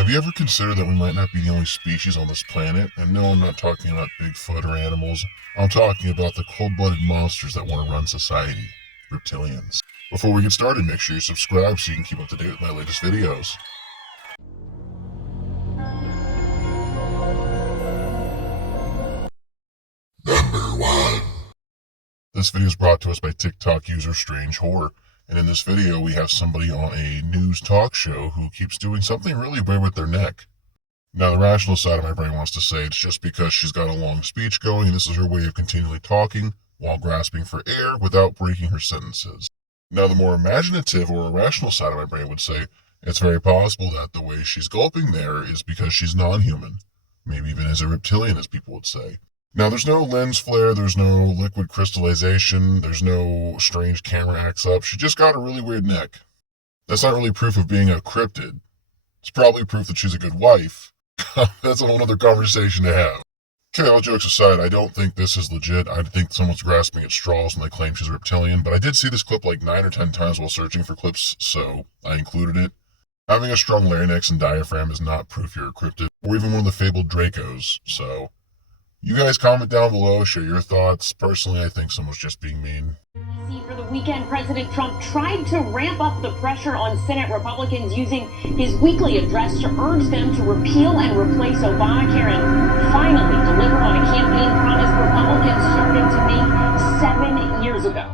Have you ever considered that we might not be the only species on this planet? And no, I'm not talking about Bigfoot or animals. I'm talking about the cold-blooded monsters that want to run society. Reptilians. Before we get started, make sure you subscribe so you can keep up to date with my latest videos. Number 1. This video is brought to us by TikTok user Strange Whore. And in this video, we have somebody on a news talk show who keeps doing something really weird with their neck. Now, the rational side of my brain wants to say it's just because she's got a long speech going and this is her way of continually talking while grasping for air without breaking her sentences. Now, the more imaginative or irrational side of my brain would say it's very possible that the way she's gulping there is because she's non-human. Maybe even as a reptilian, as people would say. Now, there's no lens flare, there's no liquid crystallization, there's no strange camera acts up. She just got a really weird neck. That's not really proof of being a cryptid. It's probably proof that she's a good wife. That's a whole other conversation to have. Okay, all jokes aside, I don't think this is legit. I think someone's grasping at straws when they claim she's a reptilian, but I did see this clip like 9 or 10 times while searching for clips, so I included it. Having a strong larynx and diaphragm is not proof you're a cryptid, or even one of the fabled Dracos, so you guys comment down below, share your thoughts. Personally, I think someone's just being mean. For the weekend, President Trump tried to ramp up the pressure on Senate Republicans using his weekly address to urge them to repeal and replace Obamacare and finally deliver on a campaign promise Republicans started to make 7 years ago.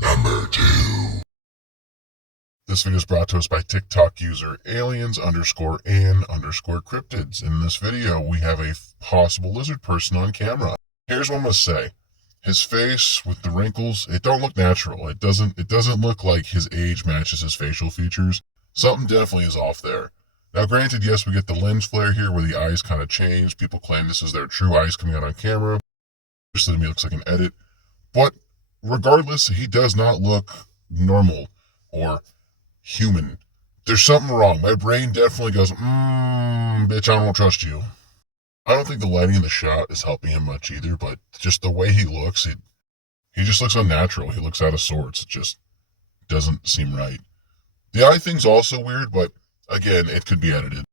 Number 2. This video is brought to us by TikTok user aliens_and_cryptids. In this video, we have a possible lizard person on camera. Here's what I'm gonna say. His face with the wrinkles, it don't look natural. It doesn't look like his age matches his facial features. Something definitely is off there. Now granted, yes, we get the lens flare here where the eyes kind of change. People claim this is their true eyes coming out on camera. Just to me, it looks like an edit. But regardless, he does not look normal or human. There's something wrong. My brain definitely goes, bitch, I don't trust you. I don't think the lighting in the shot is helping him much either, but just the way he looks, he just looks unnatural. He looks out of sorts. It just doesn't seem right. The eye thing's also weird, but again, it could be edited.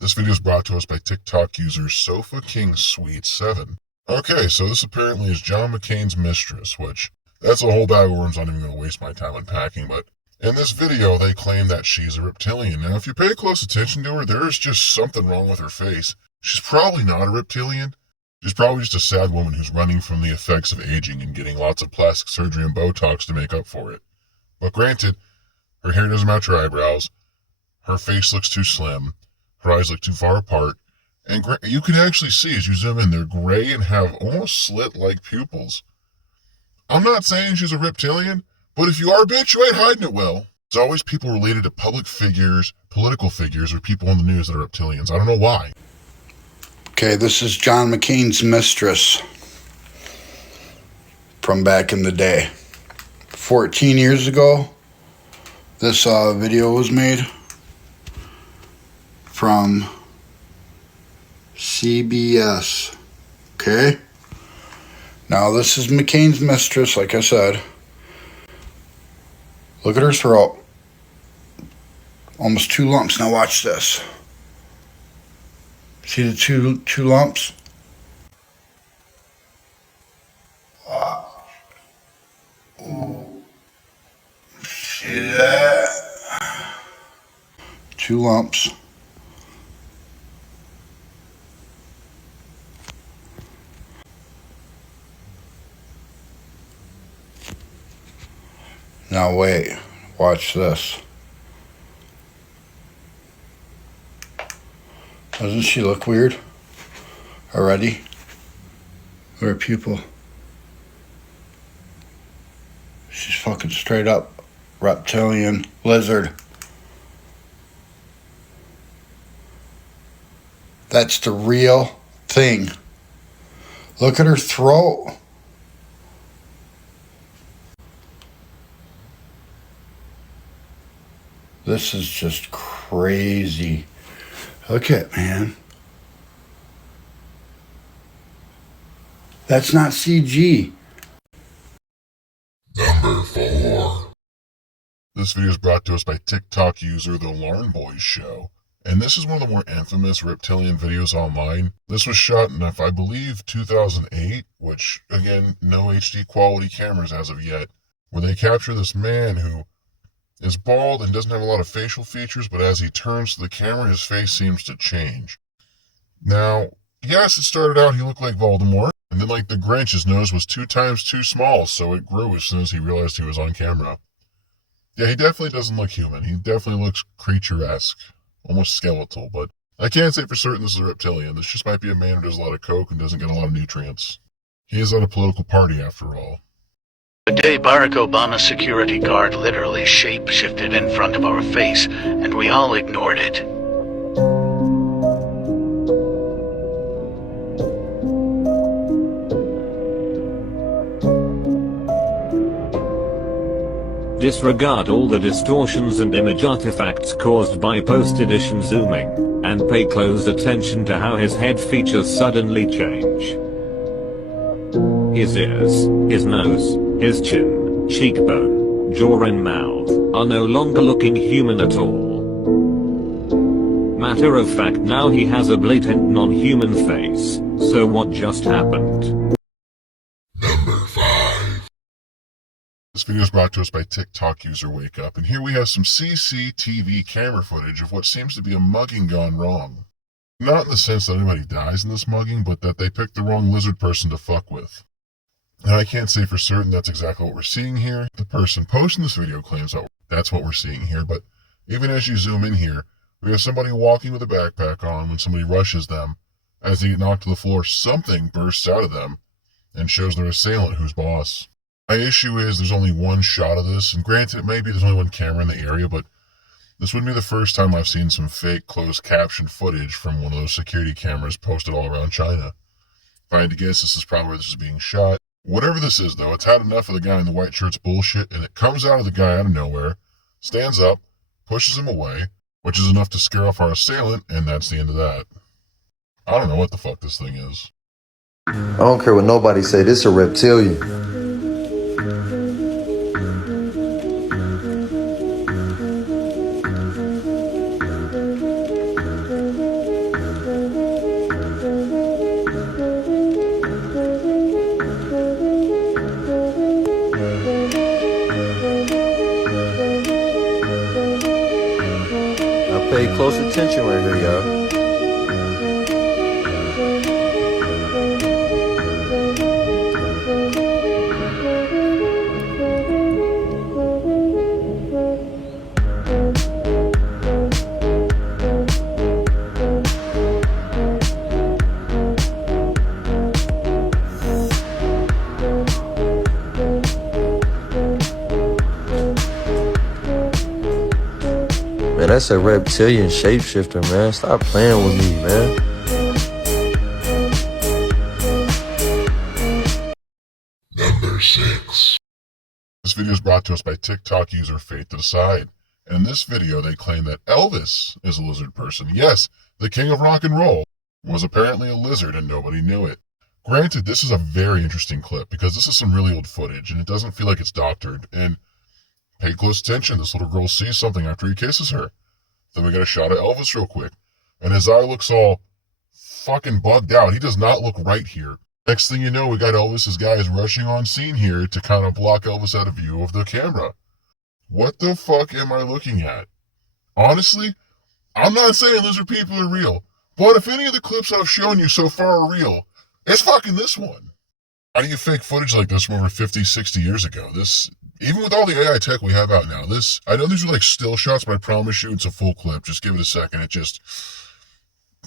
This video is brought to us by TikTok user Sofa King Sweet 7. Okay, so this apparently is John McCain's Mistress, which that's a whole bag of worms. I'm not even going to waste my time unpacking, but in this video, they claim that she's a reptilian. Now, if you pay close attention to her, there is just something wrong with her face. She's probably not a reptilian. She's probably just a sad woman who's running from the effects of aging and getting lots of plastic surgery and Botox to make up for it. But granted, her hair doesn't match her eyebrows. Her face looks too slim. Her eyes look too far apart, and you can actually see as you zoom in, they're gray and have almost slit-like pupils. I'm not saying she's a reptilian, but if you are, bitch, you ain't hiding it well. There's always people related to public figures, political figures, or people on the news that are reptilians. I don't know why. Okay, this is John McCain's Mistress from back in the day. 14 years ago, this video was made. From CBS. Okay? Now this is McCain's Mistress, like I said. Look at her throat. Almost 2 lumps. Now watch this. See the two lumps? See that? 2 lumps. Now wait, watch this. Doesn't she look weird already? Her pupil. She's fucking straight up reptilian lizard. That's the real thing. Look at her throat. This is just crazy. Look at, man. That's not CG. Number 4. This video is brought to us by TikTok user The Alarm Boys Show. And this is one of the more infamous reptilian videos online. This was shot in, I believe, 2008, which, again, no HD quality cameras as of yet, where they capture this man who is bald and doesn't have a lot of facial features, but as he turns to the camera, his face seems to change. Now, yes, it started out he looked like Voldemort, and then like the Grinch, his nose was 2 times too small, so it grew as soon as he realized he was on camera. Yeah, he definitely doesn't look human. He definitely looks creature-esque, almost skeletal, but I can't say for certain this is a reptilian. This just might be a man who does a lot of coke and doesn't get a lot of nutrients. He is at a political party, after all. Today, Barack Obama's security guard literally shape-shifted in front of our face, and we all ignored it. Disregard all the distortions and image artifacts caused by post-edition zooming, and pay close attention to how his head features suddenly change. His ears, his nose, his chin, cheekbone, jaw and mouth are no longer looking human at all. Matter of fact, now he has a blatant non-human face. So what just happened? Number 5. This video is brought to us by TikTok user Wake Up, and here we have some CCTV camera footage of what seems to be a mugging gone wrong. Not in the sense that anybody dies in this mugging, but that they picked the wrong lizard person to fuck with. Now, I can't say for certain that's exactly what we're seeing here. The person posting this video claims that that's what we're seeing here, but even as you zoom in here, we have somebody walking with a backpack on. When somebody rushes them, as they get knocked to the floor, something bursts out of them and shows their assailant who's boss. My issue is there's only one shot of this, and granted, maybe there's only one camera in the area, but this wouldn't be the first time I've seen some fake closed caption footage from one of those security cameras posted all around China. If I had to guess, this is probably where this is being shot. Whatever this is, though, it's had enough of the guy in the white shirt's bullshit, and it comes out of the guy out of nowhere, stands up, pushes him away, which is enough to scare off our assailant, and that's the end of that. I don't know what the fuck this thing is. I don't care what nobody say, this a reptilian. Pay close attention right here, y'all. Man, that's a reptilian shapeshifter, man. Stop playing with me, man. Number 6. This video is brought to us by TikTok user Fate to Decide. And in this video, they claim that Elvis is a lizard person. Yes, the king of rock and roll was apparently a lizard and nobody knew it. Granted, this is a very interesting clip because this is some really old footage and it doesn't feel like it's doctored. And pay close attention. This little girl sees something after he kisses her. Then we got a shot of Elvis real quick. And his eye looks all fucking bugged out. He does not look right here. Next thing you know, we got Elvis's guys rushing on scene here to kind of block Elvis out of view of the camera. What the fuck am I looking at? Honestly, I'm not saying lizard people are real. But if any of the clips I've shown you so far are real, it's fucking this one. How do you fake footage like this from over 50, 60 years ago? This Even with all the AI tech we have out now, I know these are like still shots, but I promise you it's a full clip. Just give it a second.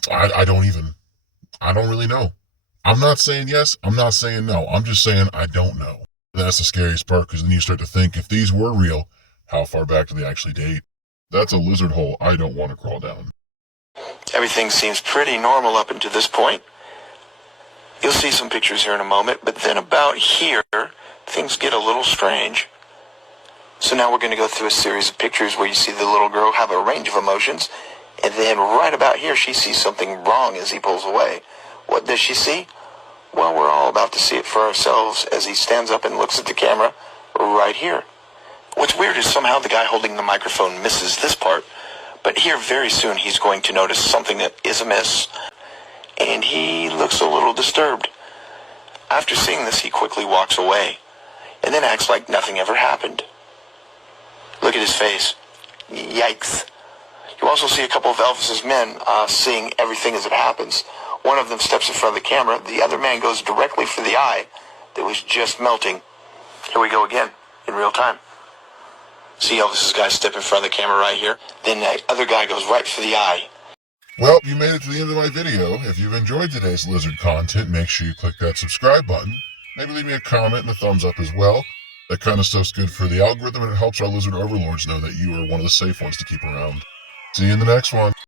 I don't really know. I'm not saying yes, I'm not saying no. I'm just saying I don't know. That's the scariest part, because then you start to think, if these were real, how far back do they actually date? That's a lizard hole I don't want to crawl down. Everything seems pretty normal up until this point. You'll see some pictures here in a moment, but then about here, things get a little strange. So now we're going to go through a series of pictures where you see the little girl have a range of emotions, and then right about here she sees something wrong as he pulls away. What does she see? Well, we're all about to see it for ourselves as he stands up and looks at the camera right here. What's weird is somehow the guy holding the microphone misses this part, but here very soon he's going to notice something that is amiss, and he looks a little disturbed. After seeing this, he quickly walks away, and then acts like nothing ever happened. Look at his face. Yikes. You also see a couple of Elvis's men seeing everything as it happens. One of them steps in front of the camera. The other man goes directly for the eye that was just melting. Here we go again, in real time. See Elvis's guy step in front of the camera right here. Then the other guy goes right for the eye. Well, you made it to the end of my video. If you've enjoyed today's lizard content, make sure you click that subscribe button. Maybe leave me a comment and a thumbs up as well. That kind of stuff's good for the algorithm, and it helps our lizard overlords know that you are one of the safe ones to keep around. See you in the next one.